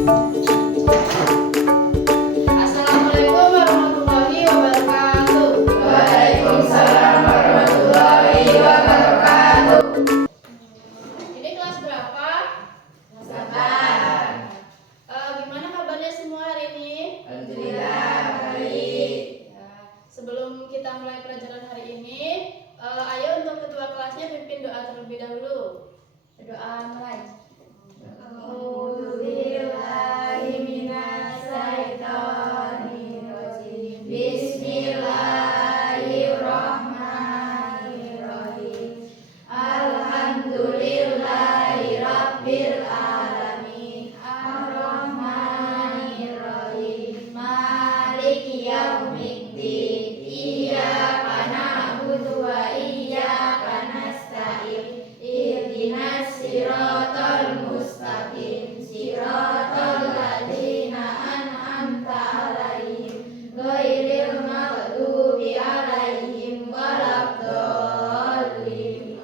Assalamualaikum warahmatullahi wabarakatuh. Waalaikumsalam warahmatullahi wabarakatuh. Ini kelas berapa? Kelas 8. Gimana kabarnya semua hari ini? Alhamdulillah baik. Ya, sebelum kita mulai pelajaran hari ini, ayo untuk ketua kelasnya pimpin doa terlebih dahulu. Doa mulai. Bismillahirrahmanirrahim. Alhamdulillahirabbil alamin. Arrahmanirrahim. Maliki yaumiddin. Iyyaka na'budu wa iyyaka nasta'in. Ihdinas siratal mustaqim. Siratal ladzina an'amta 'alaihim ghairil maghdubi 'alaihim waladdallin.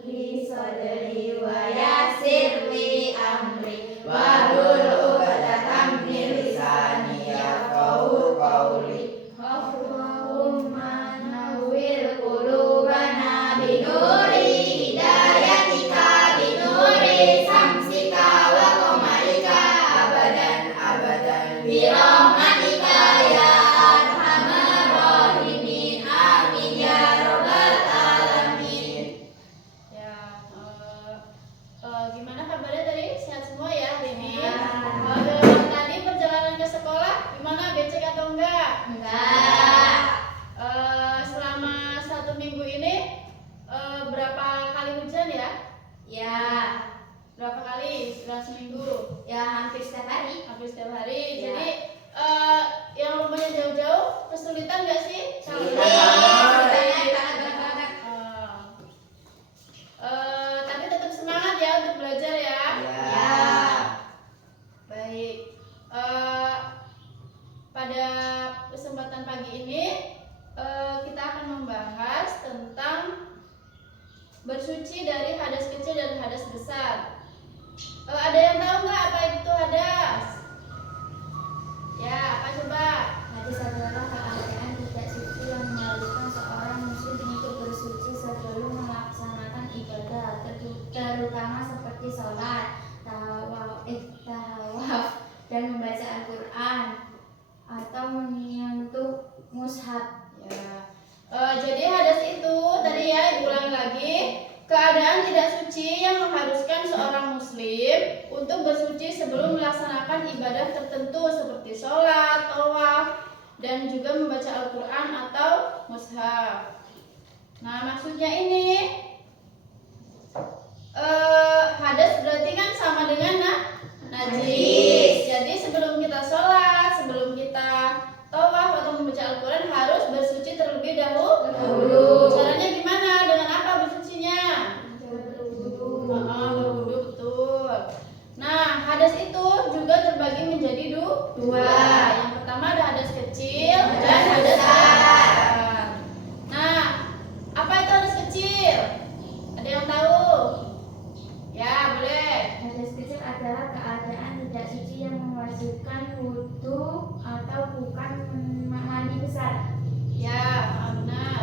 Li sadri wa yassir li amri wahlul 'uqdatam min lisani yafqahu qawli. Allahumma nawwir qulubana binuri hidayatika binuri samsika wa qamarika abadan abadan bi rahmatika ya arhamar rahimin. Amin ya rabbal alamin. Ya, gimana kabarnya tadi? Sehat semua ya hari ini? Sehat. Dalam tadi perjalanan ke sekolah, gimana becek atau enggak? Enggak. Selama 1 minggu ini berapa kali hujan ya? Ya, Berapa kali dalam seminggu? ya hampir setiap hari. Hampir setiap hari. Ya. Jadi yang rumahnya jauh-jauh kesulitan nggak sih? Tapi tetap semangat ya untuk belajar ya. Ya. Baik. Pada kesempatan pagi ini kita akan membahas tentang bersuci dari hadas kecil dan hadas besar. Ada yang tahu nggak apa itu hadas? Ya, apa coba? Hadis adalah keadaan tidak suci yang mengharuskan seorang muslim untuk bersuci sebelum melaksanakan ibadah, terutama seperti sholat, tawaf, dan membaca Al-Quran atau menyentuh mushaf. Ya. Jadi hadas itu tadi ya, diulangi lagi, keadaan tidak suci yang mengharuskan seorang muslim untuk bersuci sebelum melaksanakan ibadah tertentu seperti sholat, tawaf, dan juga membaca Al-Quran atau mushaf. Nah, maksudnya ini hadas berarti kan sama dengan najis. Jadi sebelum kita sholat, sebelum kita tawaf atau membaca Al-Quran harus bersuci terlebih dahulu. Caranya gimana? Dengan apa bersucinya? Berwudu, betul. Nah, hadas itu juga terbagi menjadi dua. Yang pertama ada hadas kecil dan hadas besar. Nah, apa itu hadas kecil? Ada yang tahu? Ya, boleh. Hadas kecil adalah keadaan tidak suci yang mewajibkan wudu atau bukan mandi besar. Ya, benar.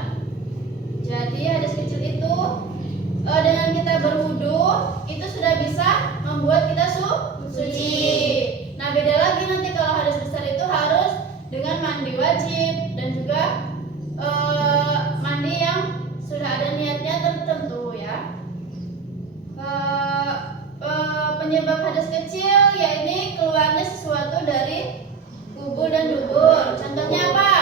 Jadi hadas kecil itu dengan kita berwudu itu sudah bisa membuat kita suci. Nah, beda lagi nanti kalau hadas besar itu harus dengan mandi wajib dan juga mandi yang sudah ada niatnya tertentu ya. Penyebab hadas kecil ya ini keluarnya sesuatu dari kubur dan dubur. Contohnya apa?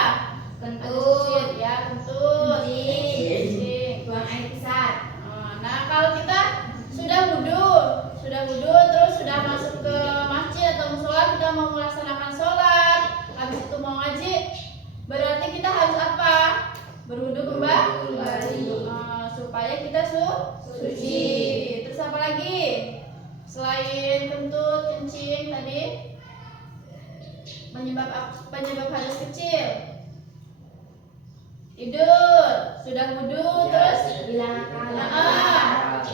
Kentut, Ya, kentut, kencing. buang air besar. Nah, kalau kita sudah wudhu terus sudah masuk ke masjid atau musola, kita mau melaksanakan sholat, habis itu mau ngaji, berarti kita harus apa? Berwudhu kembali supaya kita suci. Terus apa lagi? Selain kentut, kencing tadi, penyebab hadas kecil. Tidur, sudah wudhu terus Bilang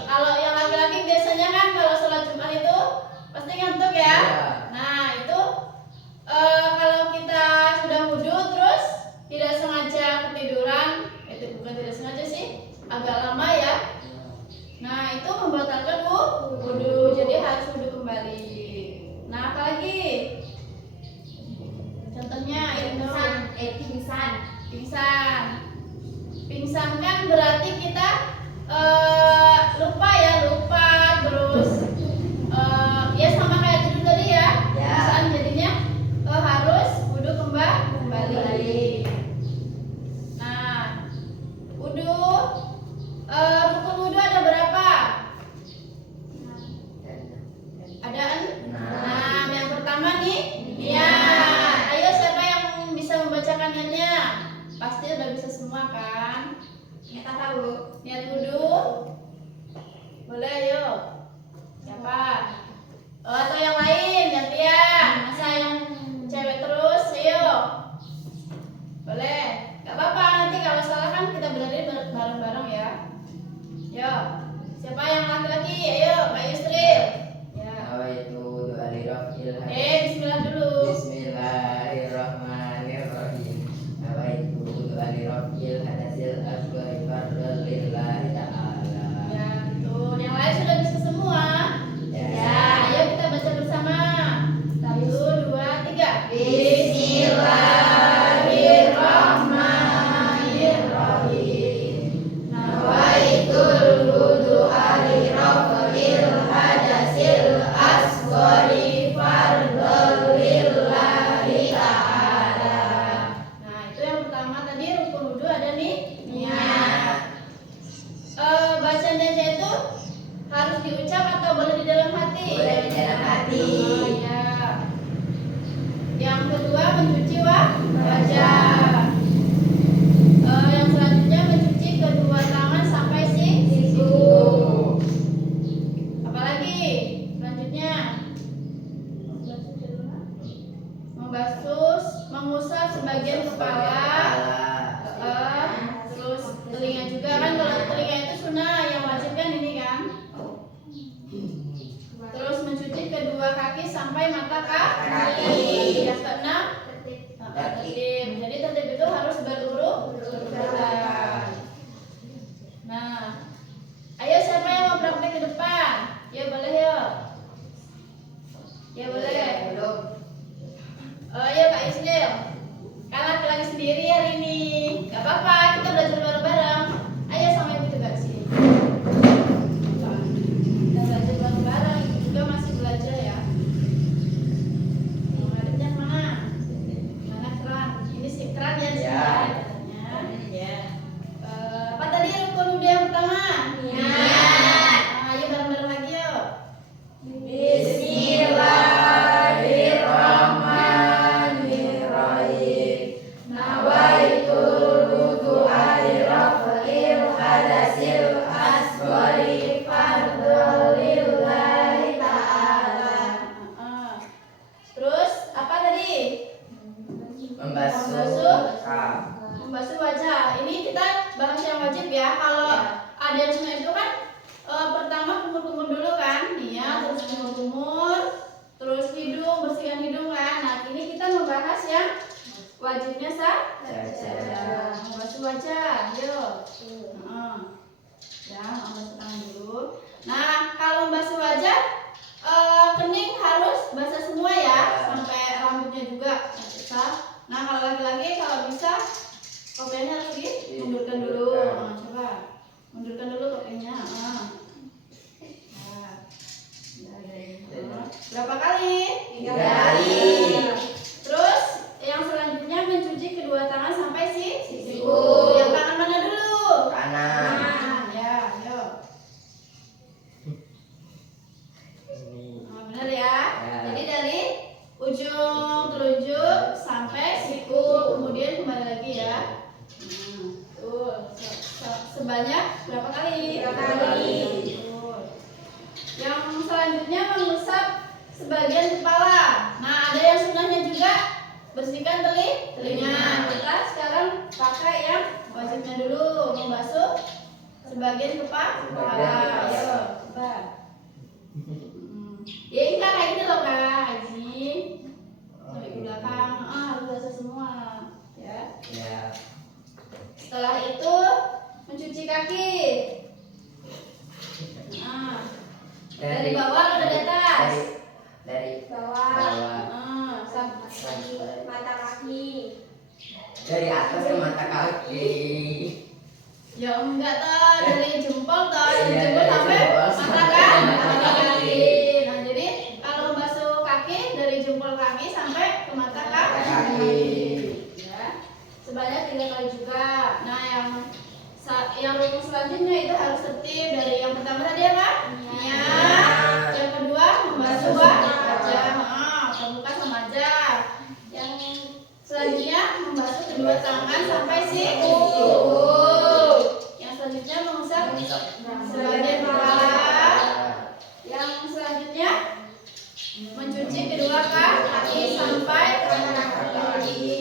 kalau yang laki-laki biasanya kan kalau sholat Jumat itu pasti ngantuk ya. Nah, wajah. Yang selanjutnya mencuci kedua tangan sampai siku. Apalagi selanjutnya membasuh, mengusap sebagian kepala, terus telinga juga kan. Kalau telinga itu sunnah, yang wajib kan ini kan. Terus mencuci kedua kaki sampai mata kaki. Yang keenam tertib. Jadi tertib itu harus berurutan. Nah, ayo siapa yang mau praktek ke depan? Ya boleh ya. Ya boleh. Ayo Kak Isnil. Kan laki-laki sendiri hari ini. Gak apa-apa, kita belajar bareng-bareng. Ayo sama ibu juga sih. Kita belajar bareng-bareng. Ibu juga masih belajar ya. Ngadepnya mana? Mana keran? Ini sih keran ya. Apa tadi rukun wudhu yang pertama? Ayo bareng-bareng lagi yuk. Bismillahirrahmanirrahim. Nawaitul wudu'a li raf'il hadasil asghari fardhu lillahi ta'ala. Terus apa tadi? Membasuh wajah. Ini kita bahas yang wajib ya. Kalau ada yang sunnah itu kan pertama kumur-kumur dulu kan, iya, terus kumur-kumur, terus hidung, bersihkan hidung kan. Nah ini kita membahas yang wajibnya membasuh wajah. Yuk. Ya, membasuh tangan dulu. Nah kalau membasuh wajah kening harus basah semua ya, sampai rambutnya juga bisa. Nah kalau laki-laki kalau bisa kopiahnya harus dimundurkan dulu. Coba mundurkan dulu kopiahnya. Berapa kali? 3 kali. Terus yang selanjutnya mencuci kedua tangan sampai siku. Yang kanan mana dulu? Kanan. Ya, yuk. Benar ya? Jadi dari ujung telunjuk sampai siku, kemudian kembali lagi ya. Tuh, sebanyak berapa kali? 3 kali. Yang selanjutnya mengusap sebagian kepala. Nah ada yang sunnahnya juga bersihkan telinga. Kita sekarang pakai yang wajibnya dulu, membasuh sebagian kepala. Ayo coba. Ya ini kan kayak gini loh Kak, ini sampai ke belakang, harus basah semua ya. Setelah itu mencuci kaki. Dari bawah atau dari atas? Dari bawah. Sampai Mata kaki. dari atas ke mata kaki. Ya enggak toh, dari jempol toh, dari Iya, jempol dari sampai jempol mata sampai mata kaki. kaki. Nah jadi kalau basuh kaki dari jempol kaki sampai ke mata kaki. Ya, sebanyak 3 kali juga. Nah yang rukun selanjutnya itu harus tertib. Dari yang pertama tadi apa? Niat. Yang kedua membasuh wajah, terbuka sama wajah. Yang selanjutnya membasuh kedua tangan sampai siku. Yang selanjutnya mengusap sebagian kepala. Yang selanjutnya mencuci kedua kaki sampai ke kaki.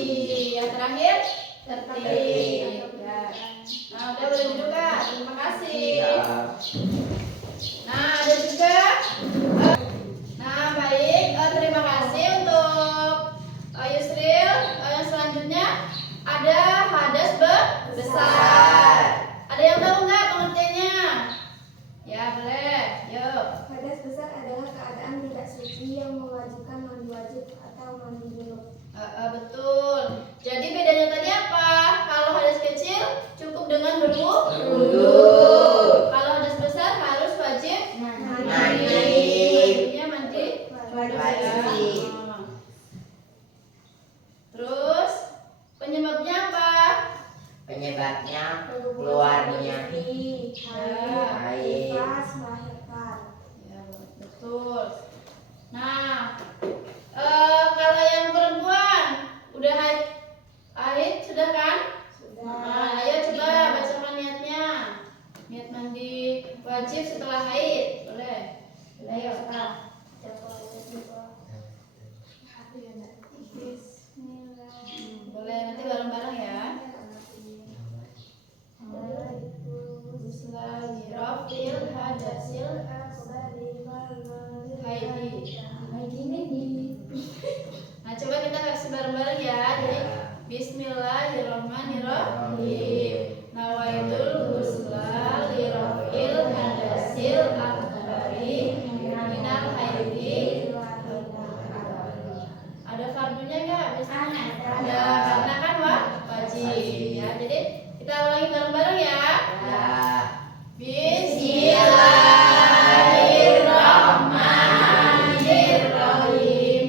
Yang terakhir tertib. Ya. Nah udah boleh duduk Kak. Terima kasih. Nah ada juga. Nah baik. Terima kasih untuk Yusril. Yang selanjutnya ada hadas besar. Ada yang tahu nggak pengertiannya? Ya boleh. Yuk. Hadas besar adalah keadaan tidak suci yang mewajibkan mandi wajib atau mandi junub. Betul. Jadi bedanya tadi apa? Kalau hadas kecil cukup dengan berwudu. Kalau hadas besar harus wajib mandi. Mandinya mandi Wajib. Terus penyebabnya apa? Penyebabnya keluarnya haid, nifas, melahirkan. Ya, betul. Nah, kalau yang perempuan Boleh nanti bareng-bareng ya. Bismillahirrahmanirrahim. Hadasil Haidi. Nah, coba kita kasih bareng-bareng ya. Jadi Bismillahirrahmanirrahim. Nawaitul husla li rafil hadasil akbari minal haidi. Ada fardunya enggak? Ada, karena kan wajib ya. Jadi kita ulangi bareng-bareng ya. Ya. Bismillahirrahmanirrahim.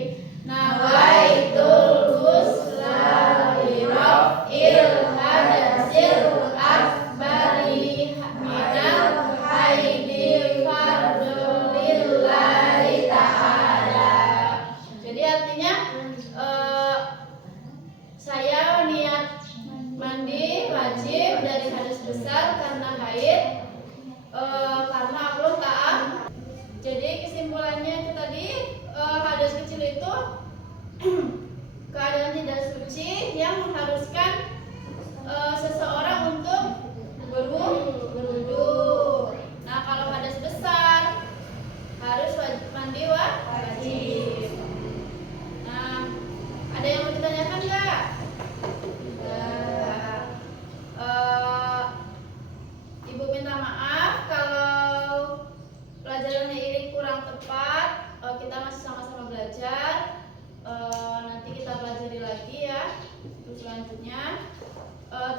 Nawaitul husla li raf'il hadasil akbari minal haidi fardlillahi ta'ala. Jadi artinya saya niat mandi wajib dari hadas besar karena haid, karena Allah taat. Jadi kesimpulannya itu tadi, hadas kecil itu keadaan tidak suci yang mengharuskan seseorang untuk berwudu. Nah, kalau hadas besar harus mandi wajib. Nah, ada yang mau ditanyakan nggak? Ibu minta maaf kalau pelajarannya ini kurang tepat. Kita masih sama-sama belajar. Nanti kita pelajari lagi ya untuk selanjutnya.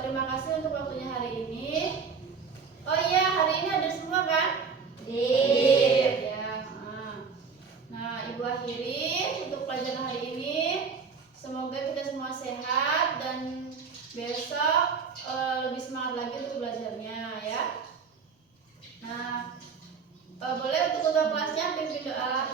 Terima kasih untuk waktunya hari ini. Oh iya, hari ini ada semua kan? Ya. Nah, Ibu akhiri untuk pelajaran hari ini. Semoga kita semua sehat dan besok lebih semangat lagi untuk belajarnya ya. Nah, boleh untuk ketua kelasnya pimpin doa